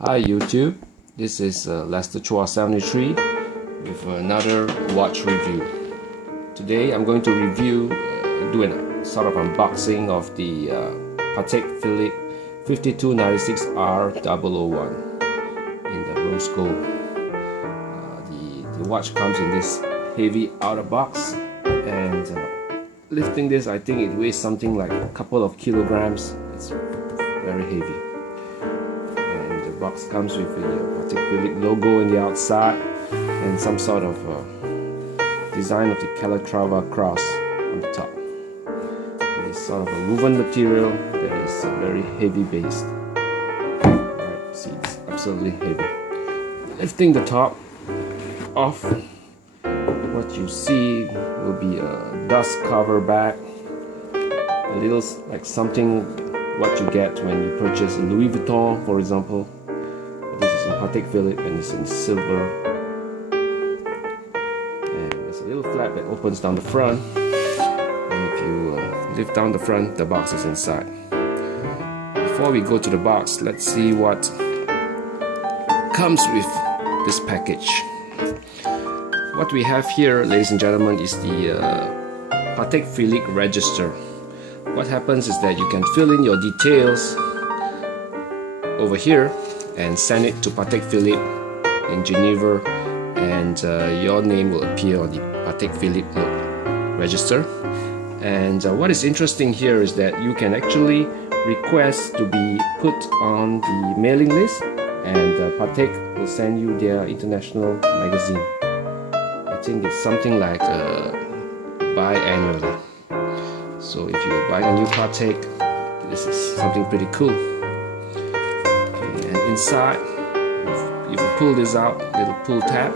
Hi YouTube, this is Lester Chua 73 with another watch review. Today I'm going to review, do a sort of unboxing of the Patek Philippe 5296R001 in the rose gold. The watch comes in this heavy outer box, and lifting this, I think it weighs something like a couple of kilograms. It's very heavy. The box comes with the Patek Philippe logo on the outside and some sort of design of the Calatrava cross on the top. It is sort of a woven material that is very heavy based. Right, see, it's absolutely heavy. Lifting the top off, what you see will be a dust cover bag, a little like something what you get when you purchase a Louis Vuitton, for example. This is in Patek Philippe and it's in silver. And there's a little flap that opens down the front. And if you lift down the front, the box is inside. Before we go to the box, let's see what comes with this package. What we have here, ladies and gentlemen, is the Patek Philippe register. What happens is that you can fill in your details over here and send it to Patek Philippe in Geneva, and your name will appear on the Patek Philippe register. And what is interesting here is that you can actually request to be put on the mailing list, and Patek will send you their international magazine. I think it's something like biannually. So if you're buying a new Patek, this is something pretty cool. Okay, and inside, if you pull this out, little pull tab,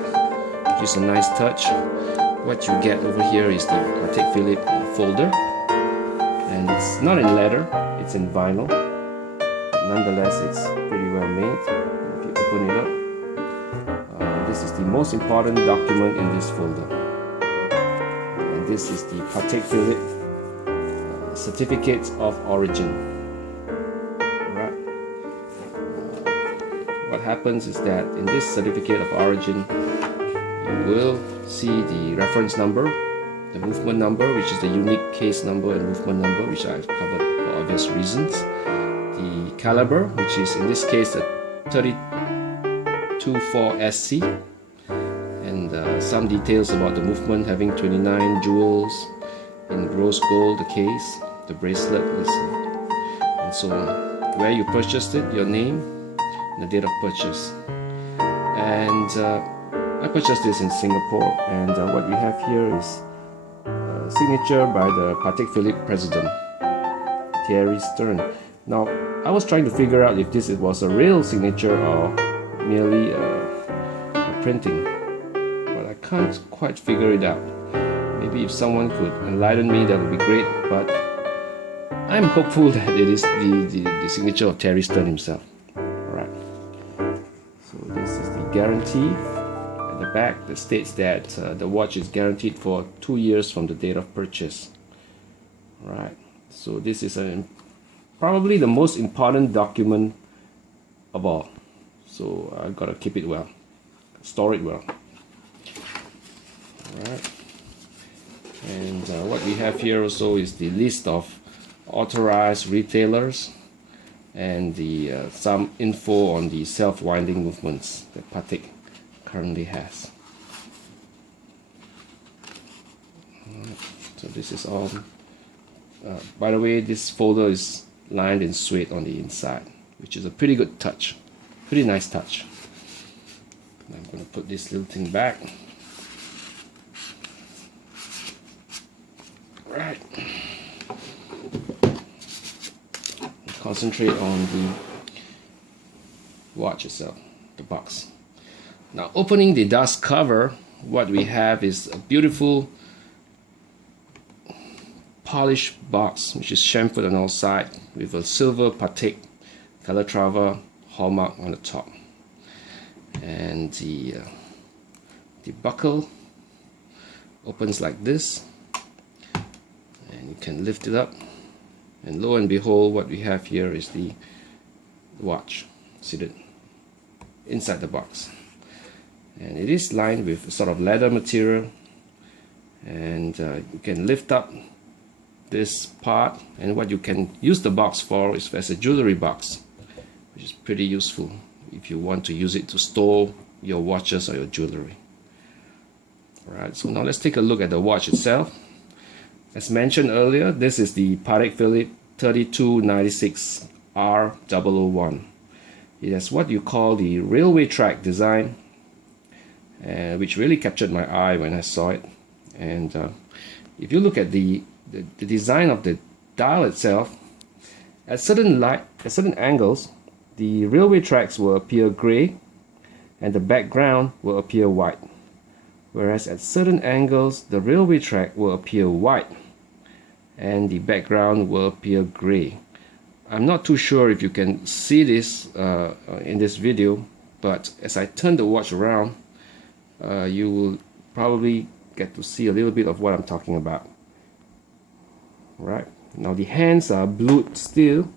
which is a nice touch. What you get over here is the Patek Philippe folder, and it's not in leather, it's in vinyl. But nonetheless, it's pretty well made. If you open it up, this is the most important document in this folder, and this is the Patek Philippe certificate of origin. Right. What happens is that in this certificate of origin, you will see the reference number, the movement number, which is the unique case number and movement number, which I've covered for obvious reasons. The caliber, which is in this case the 3024 SC, and some details about the movement, having 29 jewels in rose gold, the case, the bracelet, and so on. Where you purchased it, your name, and the date of purchase. And I purchased this in Singapore, and what we have here is a signature by the Patek Philippe president, Thierry Stern. Now, I was trying to figure out if this was a real signature or merely a printing, but I can't quite figure it out. Maybe if someone could enlighten me, that would be great, but I'm hopeful that it is the signature of Thierry Stern himself. Alright, so this is the guarantee at the back that states that the watch is guaranteed for 2 years from the date of purchase. Alright, so this is probably the most important document of all, so I've got to keep it well, store it well. Alright. And what we have here also is the list of authorized retailers and the some info on the self-winding movements that Patek currently has. So this is all. By the way, this folder is lined in suede on the inside, which is a pretty good touch, pretty nice touch. I'm going to put this little thing back. Right. Concentrate on the watch itself, the box. Now, opening the dust cover, what we have is a beautiful polished box, which is chamfered on all sides with a silver Patek Calatrava hallmark on the top. And the buckle opens like this. You can lift it up, and lo and behold, what we have here is the watch seated inside the box. And it is lined with sort of leather material, and you can lift up this part, and what you can use the box for is as a jewelry box, which is pretty useful if you want to use it to store your watches or your jewelry. Alright, so now let's take a look at the watch itself. As mentioned earlier, this is the Patek Philippe 3296 R001. It has what you call the railway track design, which really captured my eye when I saw it. And if you look at the design of the dial itself, at certain angles, the railway tracks will appear gray and the background will appear white, whereas at certain angles the railway track will appear white and the background will appear gray. I'm not too sure if you can see this in this video, but as I turn the watch around, you will probably get to see a little bit of what I'm talking about. Right, now the hands are blued steel,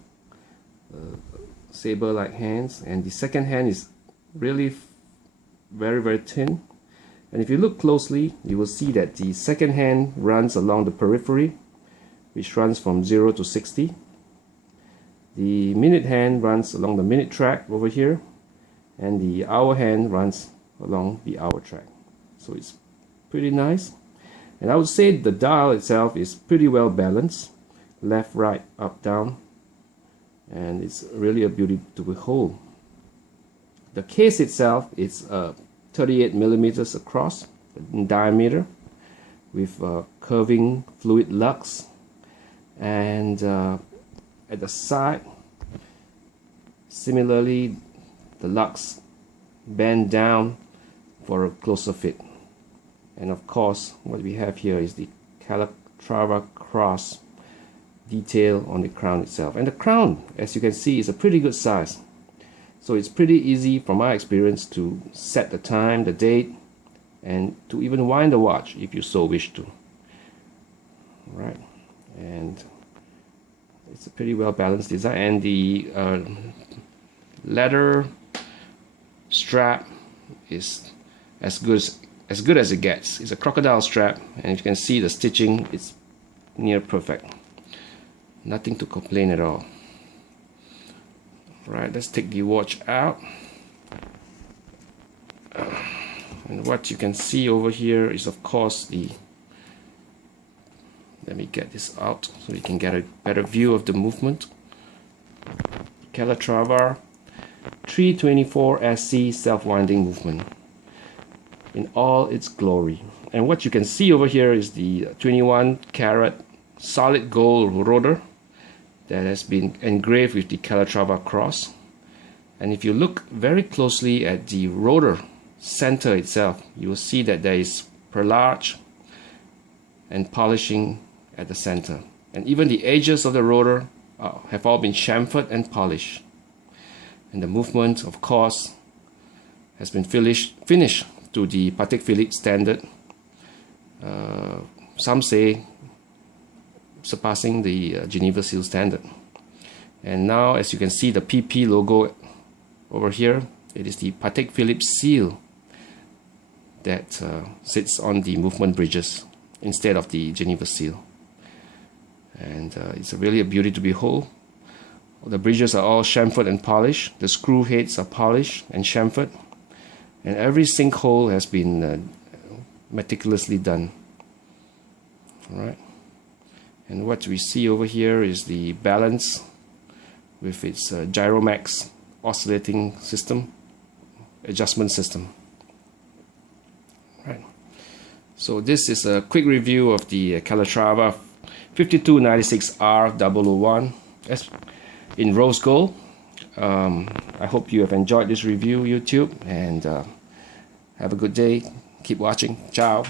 saber-like hands, and the second hand is really very thin. And if you look closely, you will see that the second hand runs along the periphery, which runs from 0 to 60. The minute hand runs along the minute track over here, and the hour hand runs along the hour track. So it's pretty nice. And I would say the dial itself is pretty well balanced, left, right, up, down, and it's really a beauty to behold. The case itself is 38 millimeters across in diameter, with curving fluid lugs, and at the side, similarly, the lugs bend down for a closer fit. And of course, what we have here is the Calatrava cross detail on the crown itself. And the crown, as you can see, is a pretty good size. So it's pretty easy, from my experience, to set the time, the date, and to even wind the watch if you so wish to. Right, and it's a pretty well balanced design. And the leather strap is as good as it gets. It's a crocodile strap, and you can see the stitching is near perfect. Nothing to complain at all. Right, let's take the watch out. And what you can see over here is, of course, let me get this out so you can get a better view of the movement. Calatrava 324 SC self-winding movement in all its glory. And what you can see over here is the 21 karat solid gold rotor that has been engraved with the Calatrava cross. And if you look very closely at the rotor center itself, you will see that there is perlage and polishing at the center. And even the edges of the rotor have all been chamfered and polished. And the movement, of course, has been finished to the Patek Philippe standard. Some say surpassing the Geneva Seal standard. And now, as you can see, the PP logo over here, it is the Patek Philippe seal that sits on the movement bridges instead of the Geneva Seal. And it's really a beauty to behold. The bridges are all chamfered and polished. The screw heads are polished and chamfered, and every sinkhole has been meticulously done. Alright, and what we see over here is the balance with its Gyromax oscillating system, adjustment system. Right. So this is a quick review of the Calatrava 5296 R001 in rose gold. I hope you have enjoyed this review, YouTube, and have a good day. Keep watching. Ciao.